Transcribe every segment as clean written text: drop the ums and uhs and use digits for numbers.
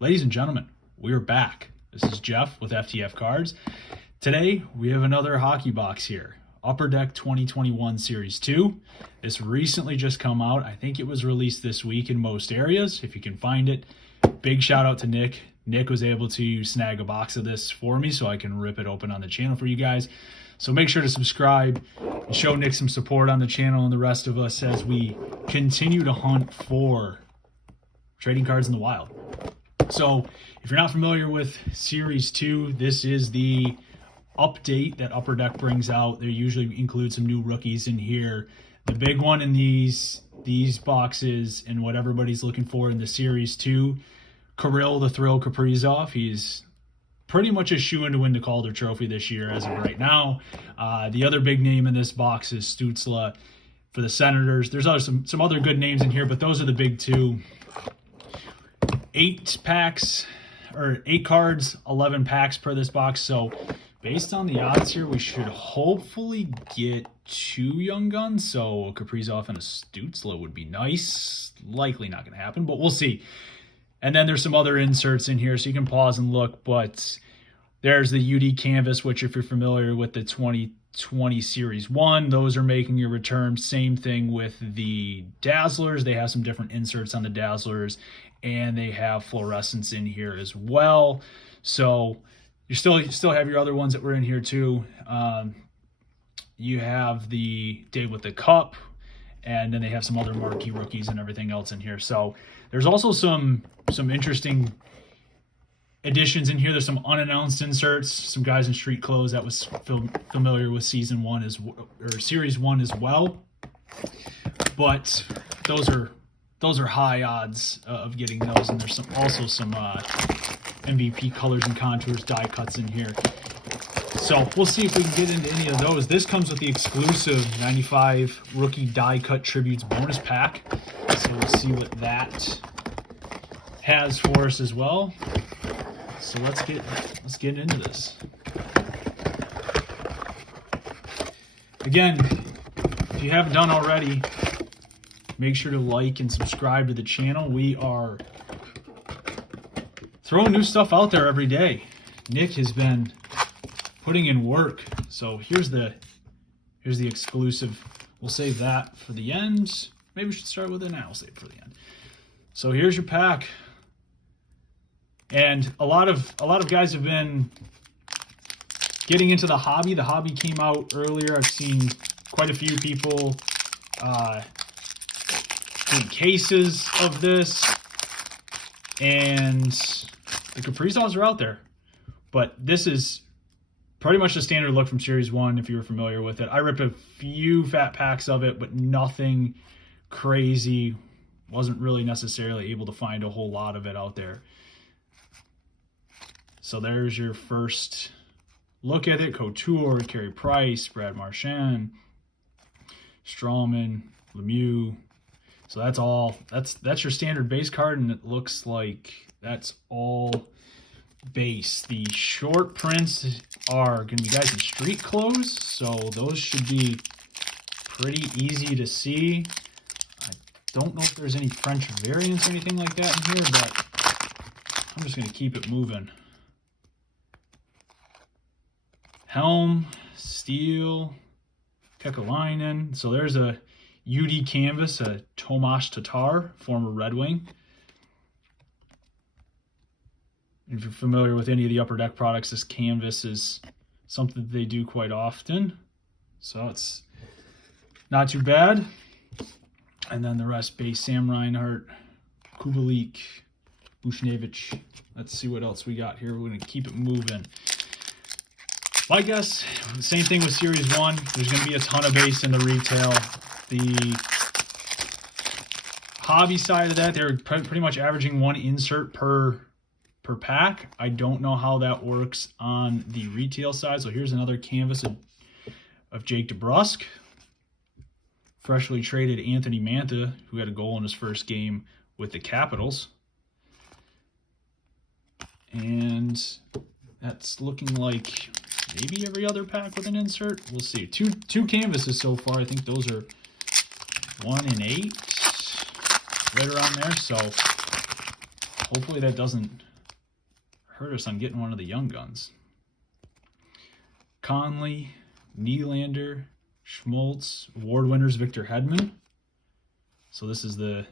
Ladies and gentlemen, we are back. This is Jeff with FTF Cards. Today, we have another hockey box here. Upper Deck 2021 Series 2. This recently just come out. I think it was released this week in most areas, if you can find it. Big shout out to Nick. Nick was able to snag a box of this for me so I can rip it open on the channel for you guys. So make sure to subscribe and show Nick some support on the channel and the rest of us as we continue to hunt for trading cards in the wild. So if you're not familiar with Series 2, this is the update that Upper Deck brings out. They usually include some new rookies in here. The big one in these boxes and what everybody's looking for in the Series 2, Kirill the Thrill Kaprizov. He's pretty much a shoe-in to win the Calder Trophy this year as of right now. The other big name in this box is Stützle for the Senators. There's some other good names in here, but those are the big two. 8 cards, 11 packs per this box. So based on the odds here, we should hopefully get 2 Young Guns. So a Kaprizov and a Stützle would be nice. Likely not going to happen, but we'll see. And then there's some other inserts in here, so you can pause and look. But there's the UD Canvas, which if you're familiar with the 2020 Series 1, those are making your return. Same thing with the Dazzlers. They have some different inserts on the Dazzlers, and they have fluorescence in here as well. So you still have your other ones that were in here too. You have the Day with the Cup, and then they have some other marquee rookies and everything else in here. So there's also some interesting additions in here. There's some unannounced inserts, some guys in street clothes that was familiar with Series 1 as well. But those are high odds of getting those, and there's also some MVP colors and contours die cuts in here. So we'll see if we can get into any of those. This comes with the exclusive 95 rookie die cut tributes bonus pack. So we'll see what that has for us as well. So let's get into this. Again, if you haven't done already, make sure to like and subscribe to the channel. We are throwing new stuff out there every day. Nick has been putting in work. So here's the exclusive. We'll save that for the end. Maybe we should start with it now. We'll save it for the end. So here's your pack. And a lot of guys have been getting into the hobby. The hobby came out earlier. I've seen quite a few people doing cases of this, and the Kaprizovs are out there. But this is pretty much the standard look from Series 1, if you were familiar with it. I ripped a few fat packs of it, but nothing crazy. Wasn't really necessarily able to find a whole lot of it out there. So there's your first look at it. Couture, Carey Price, Brad Marchand, Strawman, Lemieux. So that's all. That's your standard base card, and it looks like that's all base. The short prints are going to be guys in street clothes, so those should be pretty easy to see. I don't know if there's any French variants or anything like that in here, but I'm just going to keep it moving. Helm, Steel, Kekalainen. So there's a UD Canvas, a Tomas Tatar, former Red Wing. If you're familiar with any of the Upper Deck products, this canvas is something that they do quite often. So it's not too bad. And then the rest base: Sam Reinhart, Kubalik, Bushnevich. Let's see what else we got here. We're going to keep it moving. Well, I guess same thing with Series 1. There's going to be a ton of base in the retail. The hobby side of that, they're pretty much averaging 1 insert per pack. I don't know how that works on the retail side. So here's another canvas of Jake DeBrusk. Freshly traded Anthony Mantha, who had a goal in his first game with the Capitals. And that's looking like maybe every other pack with an insert. We'll see. Two canvases so far. I think those are 1 and 8, right around there. So hopefully that doesn't hurt us on getting one of the young guns. Conley, Nylander, Schmaltz, award winners Victor Hedman. So this is the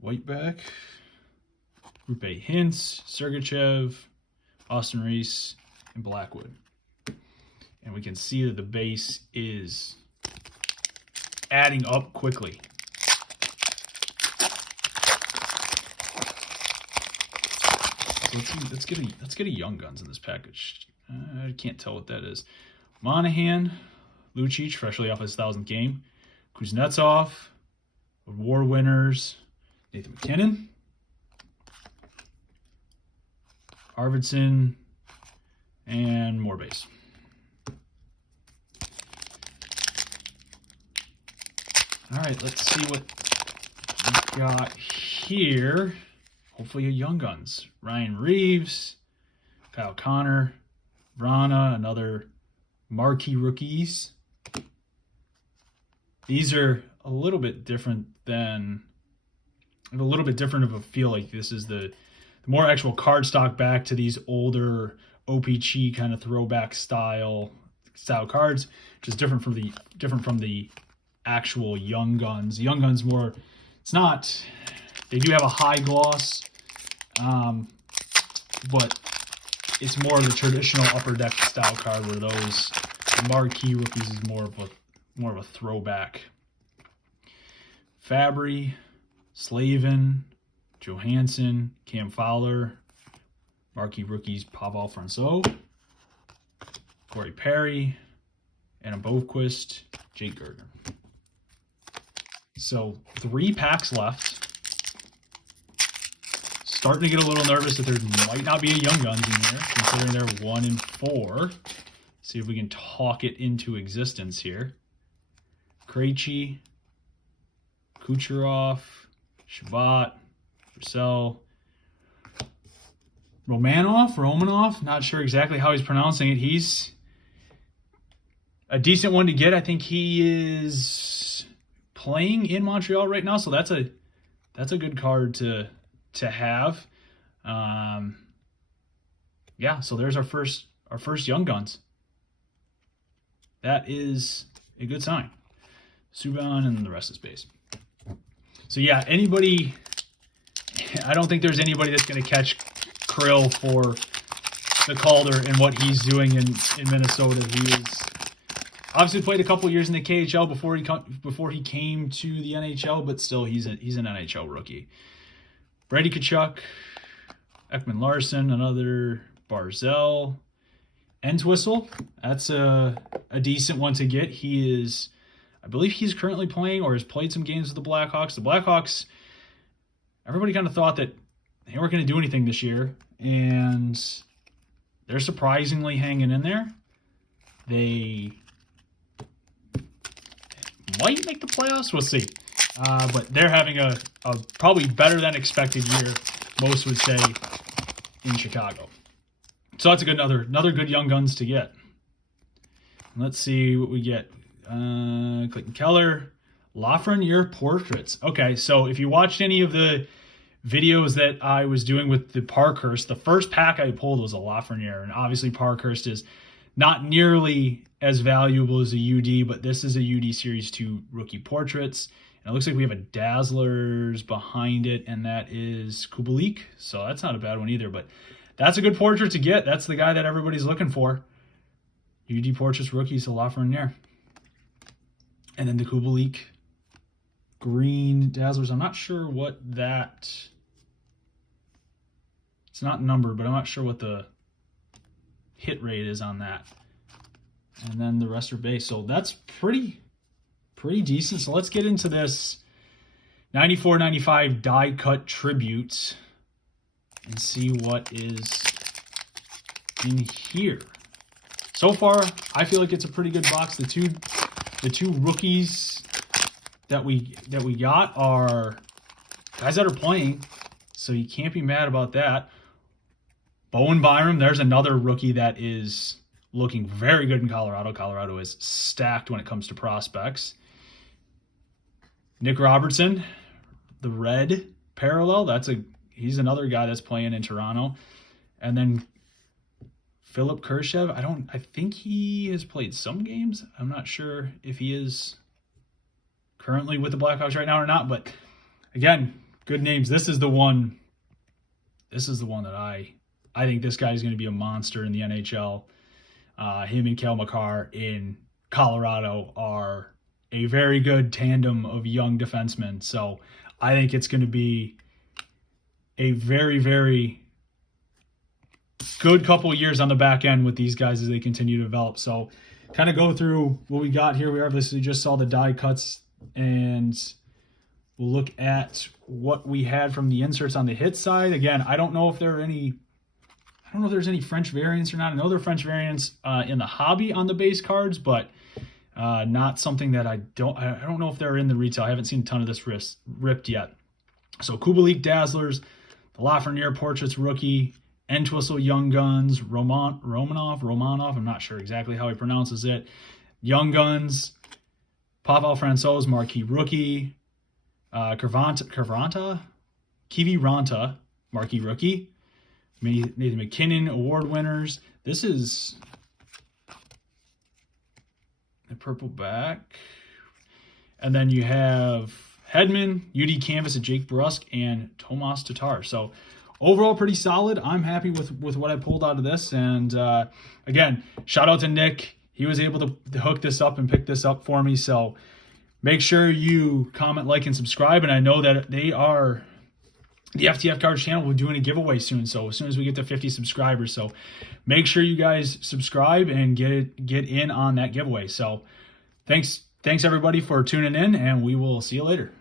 Whiteback. Group A, Hintz, Sergachev, Austin Reese, and Blackwood. And we can see that the base is adding up quickly. So let's get a Young Guns in this package. I can't tell what that is. Monahan, Lucic, freshly off his 1,000th game. Kuznetsov, award winners, Nathan McKinnon, Arvidsson, and more base. All right, let's see what we got here. Hopefully a Young Guns. Ryan Reeves, Kyle Connor, Vrana, another marquee rookies. These are a little bit different than, a little bit different of a feel. Like this is the more actual card stock back to these older OPG kind of throwback style cards, which is different from the actual Young Guns. Young Guns more, it's not, they do have a high gloss, but it's more of the traditional upper deck style card, where those marquee rookies is more of a throwback. Fabry, Slavin, Johansson, Cam Fowler, marquee rookies Pavel Francouz, Corey Perry, Adam Bovequist, Jake Gardner. So 3 packs left. Starting to get a little nervous that there might not be a Young Guns in here, considering they're 1 and 4. See if we can talk it into existence here. Krejci, Kucherov, Shabbat, Roussel, Romanov, not sure exactly how he's pronouncing it. He's a decent one to get. I think he is playing in Montreal right now, so that's a good card to have. Yeah, so there's our first Young Guns. That is a good sign. Subban, and the rest is base. So yeah, I don't think there's anybody that's going to catch Kirill for the Calder and what he's doing in Minnesota. He is obviously played a couple years in the KHL before he came to the NHL, but still he's an NHL rookie. Brady Tkachuk, Ekman Larson, another Barzell, Entwistle. That's a decent one to get. He is, I believe he's currently playing or has played some games with the Blackhawks. The Blackhawks, everybody kind of thought that they weren't going to do anything this year, and they're surprisingly hanging in there. They might make the playoffs. We'll see. But they're having a probably better than expected year, most would say, in Chicago. So that's another good Young Guns to get. Let's see what we get. Clayton Keller, Lafreniere portraits. Okay, so if you watched any of the videos that I was doing with the Parkhurst, the first pack I pulled was a Lafreniere, and obviously Parkhurst is not nearly as valuable as a UD, but this is a UD Series 2 rookie portraits. And it looks like we have a Dazzlers behind it, and that is Kubalik. So that's not a bad one either, but that's a good portrait to get. That's the guy that everybody's looking for. UD Portraits rookies, a Lafreniere. And then the Kubalik green Dazzlers. I'm not sure what that... It's not numbered, but I'm not sure what the hit rate is on that. And then the rest are base. So that's pretty decent. So let's get into this 94-95 die cut tribute and see what is in here. So far, I feel like it's a pretty good box. The two rookies that we got are guys that are playing, so you can't be mad about that. Bowen Byram, there's another rookie that is looking very good in Colorado. Colorado is stacked when it comes to prospects. Nick Robertson, the red, parallel. He's another guy that's playing in Toronto. And then Philip Kershev, I think he has played some games. I'm not sure if he is currently with the Blackhawks right now or not, but again, good names. This is the one that I think this guy is going to be a monster in the NHL. Him and Cale Makar in Colorado are a very good tandem of young defensemen. So I think it's going to be a very, very good couple of years on the back end with these guys as they continue to develop. So kind of go through what we got here. We obviously just saw the die cuts, and we'll look at what we had from the inserts on the hit side. Again, I don't know if there's any French variants or not. I know there are French variants in the hobby on the base cards, but not something that I don't know if they're in the retail. I haven't seen a ton of this ripped yet. So Kubalik Dazzlers, the Lafreniere Portraits rookie, Entwistle Young Guns, Romanov, I'm not sure exactly how he pronounces it. Young Guns, Pavel Francouz Marquee Rookie, Kiviranta Marquee Rookie, Nathan McKinnon Award winners. This is the purple back. And then you have Hedman, UD Canvas of Jake Brusk, and Tomas Tatar. So overall, pretty solid. I'm happy with what I pulled out of this. And again, shout out to Nick. He was able to hook this up and pick this up for me. So make sure you comment, like, and subscribe. And I know that the FTF Cards channel will be doing a giveaway soon. So as soon as we get to 50 subscribers. So make sure you guys subscribe and get in on that giveaway. So thanks everybody for tuning in, and we will see you later.